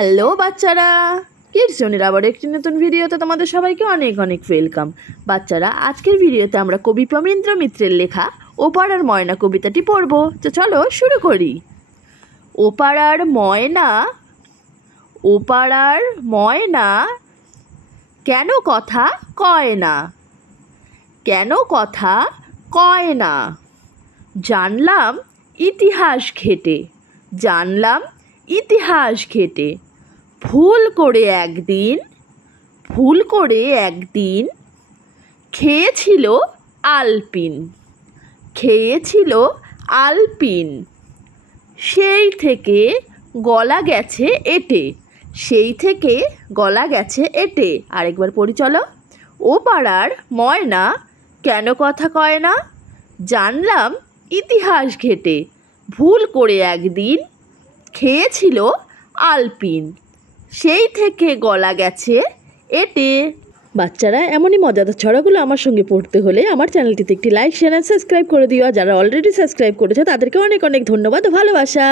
Hello বাচ্চারা, kids জোনের আবার একটি নতুন ভিডিওতে তোমাদের সবাইকে অনেক অনেক ওয়েলকাম। বাচ্চারা, আজকের ভিডিওতে আমরা কবি প্রমেন্দ্র মিত্রের লেখা ও পাড়ার ময়না কবিতাটি পড়ব। তো চলো শুরু করি। ও পাড়ার ময়না, ও পাড়ার ময়না, কেন কথা কয় না, কেন কথা কয় না। জানলাম ইতিহাস ঘেটে, জানলাম ইতিহাস ঘেটে, ভুল করে একদিন খেয়েছিল আলপিন, খেয়েছিল আলপিন। সেই থেকে গলা গেছে এঁটে, সেই থেকে গলা গেছে এঁটে। আরেকবার পড়ি চলো। ও পাড়ার ময়না, কেন কথা কয় না, জানলাম ইতিহাস ঘেটে, ভুল করে একদিন খেয়েছিল আলপিন, সেই থেকে গলা গেছে এঁটে। বাচ্চারা, এমনই মজাদার ছড়াগুলো আমার সঙ্গে পড়তে হলে আমার চ্যানেলটিতে একটি লাইক, শেয়ার আর সাবস্ক্রাইব করে দিও। যারা অলরেডি সাবস্ক্রাইব করেছে তাদেরকে অনেক অনেক ধন্যবাদ ও ভালোবাসা।